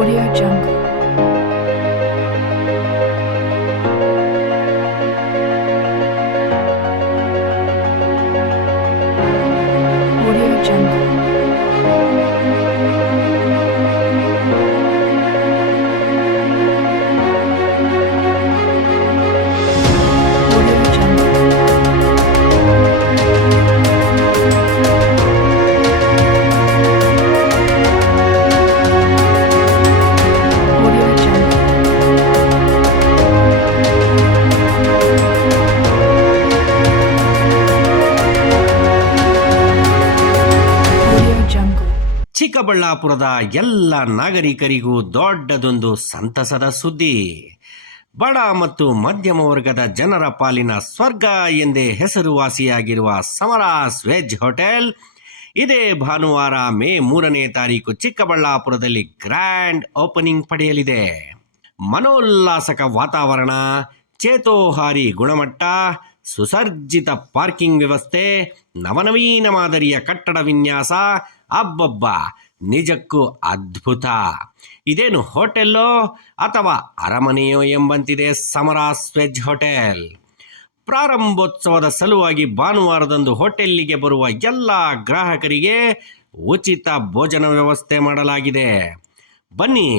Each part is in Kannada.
Audio Jungle. Audio Jungle. Audio Jungle. Audio Jungle. Audio Jungle. ಚಿಕ್ಕಬಳ್ಳಾಪುರದ ಎಲ್ಲ ನಾಗರಿಕರಿಗೂ ದೊಡ್ಡದೊಂದು ಸಂತಸದ ಸುದ್ದಿ. ಬಡ ಮತ್ತು ಮಧ್ಯಮ ವರ್ಗದ ಜನರ ಪಾಲಿನ ಸ್ವರ್ಗ ಎಂದೇ ಹೆಸರುವಾಸಿಯಾಗಿರುವ ಸಮರಾಸ್ ವೆಜ್ ಹೋಟೆಲ್ ಇದೇ ಭಾನುವಾರ ಮೇ 3ನೇ ತಾರೀಕು ಚಿಕ್ಕಬಳ್ಳಾಪುರದಲ್ಲಿ ಗ್ರ್ಯಾಂಡ್ ಓಪನಿಂಗ್ ಪಡೆಯಲಿದೆ. ಮನೋಲ್ಲಾಸಕ ವಾತಾವರಣ, ಚೇತೋಹಾರಿ ಗುಣಮಟ್ಟ, ಸುಸರ್ಜಿತ ಪಾರ್ಕಿಂಗ್ ವ್ಯವಸ್ಥೆ, ನವನವೀನ ಮಾದರಿಯ ಕಟ್ಟಡ ವಿನ್ಯಾಸ, ಅಬ್ಬಬ್ಬ ನಿಜಕ್ಕೂ ಅದ್ಭುತ. ಇದೇನು ಹೋಟೆಲ್ಲೋ ಅಥವಾ ಅರಮನೆಯೋ ಎಂಬಂತಿದೆ ಸಮರಾಸ್ ವೆಜ್ ಹೋಟೆಲ್. ಪ್ರಾರಂಭೋತ್ಸವದ ಸಲುವಾಗಿ ಭಾನುವಾರದಂದು ಹೋಟೆಲ್ಲಿಗೆ ಬರುವ ಎಲ್ಲ ಗ್ರಾಹಕರಿಗೆ ಉಚಿತ ಭೋಜನ ವ್ಯವಸ್ಥೆ ಮಾಡಲಾಗಿದೆ. ಬನ್ನಿ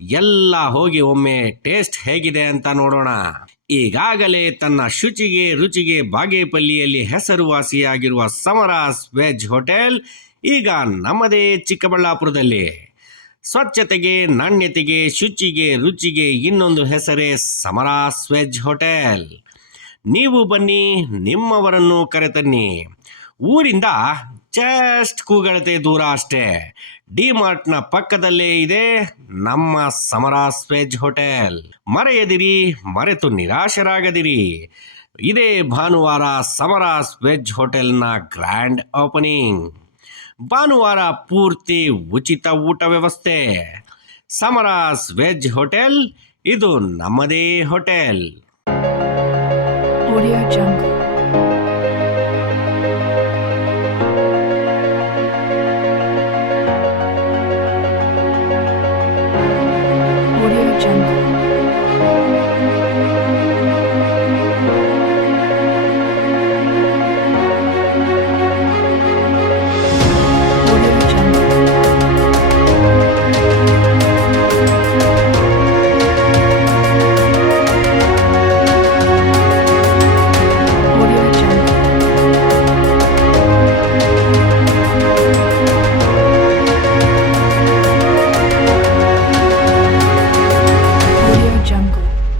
ಎಲ್ಲ ಹೋಗಿ ಒಮ್ಮೆ ಟೇಸ್ಟ್ ಹೇಗಿದೆ ಅಂತ ನೋಡೋಣ. ಈಗಾಗಲೇ ತನ್ನ ಶುಚಿಗೆ ರುಚಿಗೆ ಬಾಗೇಪಲ್ಲಿಯಲ್ಲಿ ಹೆಸರುವಾಸಿಯಾಗಿರುವ ಸಮರಾಸ್ ವೆಜ್ ಹೋಟೆಲ್ ಈಗ ನಮ್ಮದೇ ಚಿಕ್ಕಬಳ್ಳಾಪುರದಲ್ಲಿ. ಸ್ವಚ್ಛತೆಗೆ, ನಾಣ್ಯತೆಗೆ, ಶುಚಿಗೆ, ರುಚಿಗೆ ಇನ್ನೊಂದು ಹೆಸರೇ ಸಮರಾಸ್ ವೆಜ್ ಹೋಟೆಲ್. ನೀವು ಬನ್ನಿ, ನಿಮ್ಮವರನ್ನು ಕರೆತನ್ನಿ. ಊರಿಂದ ಜಸ್ಟ್ ಕೂಗಳತೆ ದೂರ ಅಷ್ಟೇ. ಡಿಮಾರ್ಟ್ನ ಪಕ್ಕದಲ್ಲೇ ಇದೆ ನಮ್ಮ ಸಮರಾಸ್ ವೆಜ್ ಹೋಟೆಲ್. ಮರೆಯದಿರಿ, ಮರೆತು ನಿರಾಶರಾಗದಿರಿ. ಇದೇ ಭಾನುವಾರ ಸಮರಾಸ್ ವೆಜ್ ಹೋಟೆಲ್ನ ಗ್ರ್ಯಾಂಡ್ ಓಪನಿಂಗ್. ಭಾನುವಾರ ಪೂರ್ತಿ ಉಚಿತ ಊಟ ವ್ಯವಸ್ಥೆ. ಸಮರಾಸ್ ವೆಜ್ ಹೋಟೆಲ್, ಇದು ನಮ್ಮದೇ ಹೋಟೆಲ್. Audio Jungle.